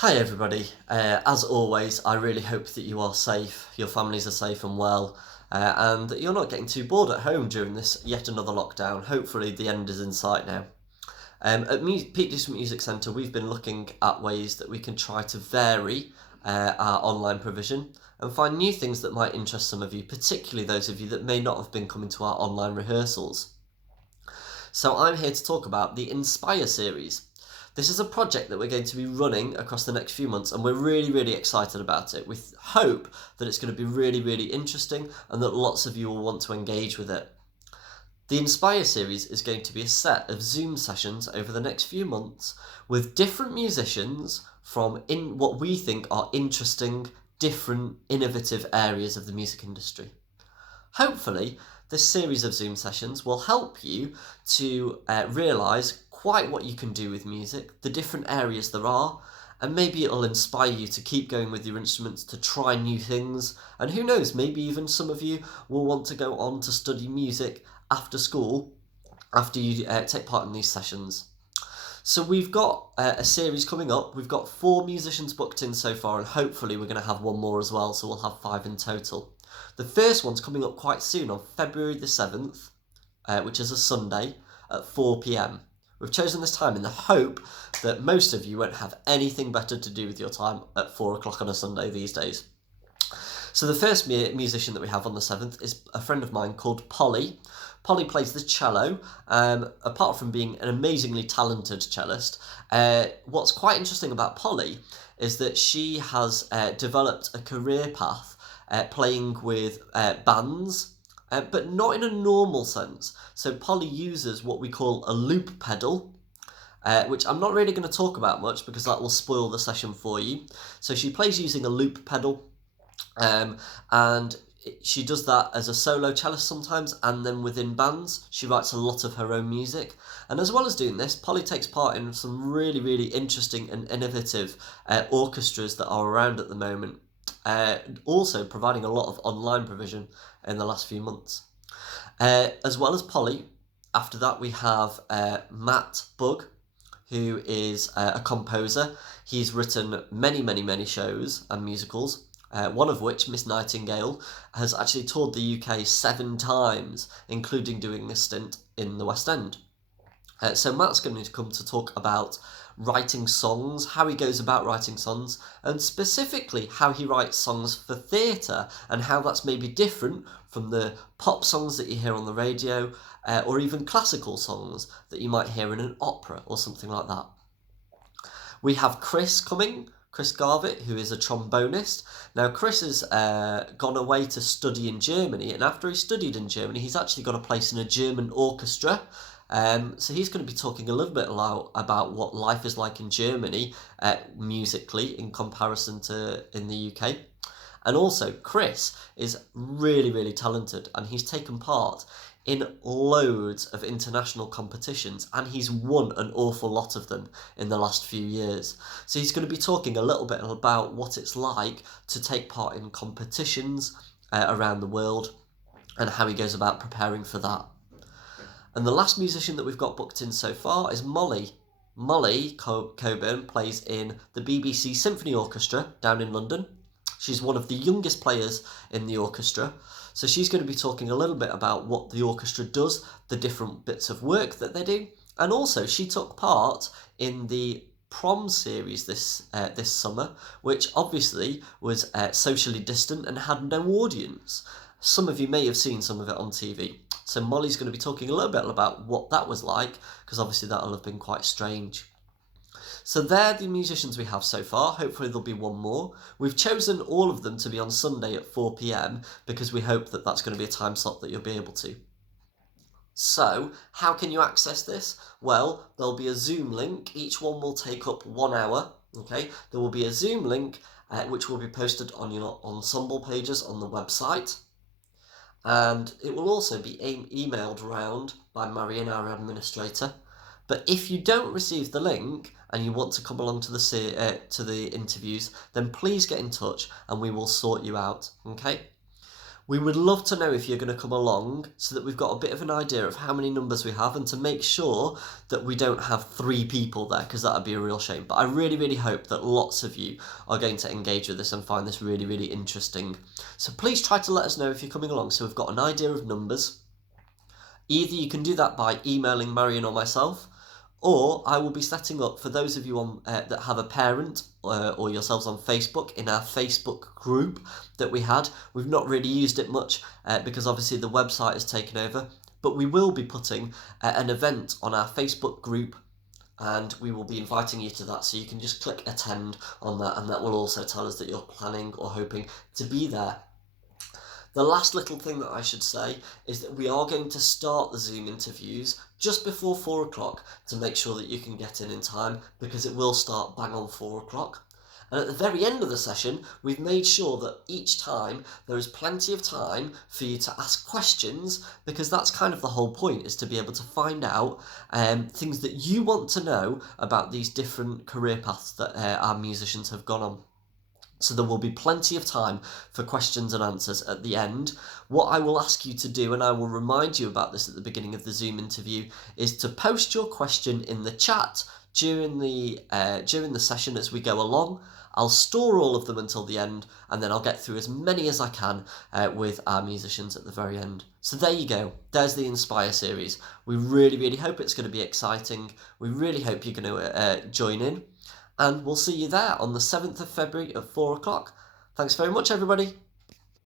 Hi everybody. As always, I really hope that you are safe, your families are safe and well, and that you're not getting too bored at home during this yet another lockdown. Hopefully the end is in sight now. At Peak District Music Centre, we've been looking at ways that we can try to vary our online provision and find new things that might interest some of you, particularly those of you that may not have been coming to our online rehearsals. So I'm here to talk about the Inspire series. This is a project that we're going to be running across the next few months, and we're really excited about it. We hope that it's going to be really interesting and that lots of you will want to engage with it. The Inspire series is going to be a set of Zoom sessions over the next few months with different musicians from what we think are interesting, different, innovative areas of the music industry. Hopefully, this series of Zoom sessions will help you to realise quite what you can do with music, the different areas there are, and maybe it'll inspire you to keep going with your instruments, to try new things, and who knows, maybe even some of you will want to go on to study music after school, after you take part in these sessions. So we've got a series coming up. We've got 4 musicians booked in so far, and hopefully we're going to have one more as well, so we'll have 5 in total. The first one's coming up quite soon on February the 7th, which is a Sunday at 4 p.m. We've chosen this time in the hope that most of you won't have anything better to do with your time at 4 o'clock on a Sunday these days. So the first musician that we have on the 7th is a friend of mine called Polly. Polly plays the cello. Apart from being an amazingly talented cellist, what's quite interesting about Polly is that she has developed a career path playing with bands, but not in a normal sense. So Polly uses what we call a loop pedal, which I'm not really going to talk about much because that will spoil the session for you. So she plays using a loop pedal, and she does that as a solo cellist sometimes, and then within bands she writes a lot of her own music. And as well as doing this, Polly takes part in some really interesting and innovative orchestras that are around at the moment, also providing a lot of online provision in the last few months. As well as Polly, after that we have Matt Bugg, who is a composer. He's written many shows and musicals, one of which, Miss Nightingale, has actually toured the UK 7 times, including doing a stint in the West End. So Matt's going to come to talk about writing songs, how he goes about writing songs, and specifically how he writes songs for theatre and how that's maybe different from the pop songs that you hear on the radio, or even classical songs that you might hear in an opera or something like that. We have Chris coming, Chris Garvett, who is a trombonist. Now, Chris has gone away to study in Germany, and after he studied in Germany, he's actually got a place in a German orchestra. So he's going to be talking a little bit about what life is like in Germany musically in comparison to in the UK. And also, Chris is really talented, and he's taken part in loads of international competitions, and he's won an awful lot of them in the last few years. So he's going to be talking a little bit about what it's like to take part in competitions around the world and how he goes about preparing for that. And the last musician that we've got booked in so far is Molly. Molly Coburn plays in the BBC Symphony Orchestra down in London. She's one of the youngest players in the orchestra. So she's going to be talking a little bit about what the orchestra does, the different bits of work that they do. And also she took part in the prom series this summer, which obviously was socially distant and had no audience. Some of you may have seen some of it on TV. So Molly's going to be talking a little bit about what that was like, because obviously that'll have been quite strange. So they're the musicians we have so far. Hopefully there'll be one more. We've chosen all of them to be on Sunday at 4 p.m. because we hope that that's going to be a time slot that you'll be able to. So, how can you access this? Well, there'll be a Zoom link. Each one will take up 1 hour. Okay, there will be a Zoom link which will be posted on your ensemble pages on the website. And it will also be emailed around by Marion, our administrator. But if you don't receive the link and you want to come along to the interviews, then please get in touch and we will sort you out, okay? We would love to know if you're going to come along so that we've got a bit of an idea of how many numbers we have and to make sure that we don't have 3 people there, because that would be a real shame. But I really, really hope that lots of you are going to engage with this and find this really, really interesting. So please try to let us know if you're coming along so we've got an idea of numbers. Either you can do that by emailing Marion or myself, or I will be setting up, for those of you on that have a parent or yourselves on Facebook, in our Facebook group that we had. We've not really used it much because obviously the website has taken over, but we will be putting an event on our Facebook group, and we will be inviting you to that, so you can just click attend on that, and that will also tell us that you're planning or hoping to be there. The last little thing that I should say is that we are going to start the Zoom interviews just before 4 o'clock to make sure that you can get in time, because it will start bang on 4 o'clock. And at the very end of the session, we've made sure that each time there is plenty of time for you to ask questions, because that's kind of the whole point, is to be able to find out things that you want to know about these different career paths that our musicians have gone on. So there will be plenty of time for questions and answers at the end. What I will ask you to do, and I will remind you about this at the beginning of the Zoom interview, is to post your question in the chat during the session as we go along. I'll store all of them until the end, and then I'll get through as many as I can with our musicians at the very end. So there you go. There's the Inspire series. We really, really hope it's going to be exciting. We really hope you're going to join in. And we'll see you there on the 7th of February at 4 o'clock. Thanks very much, everybody.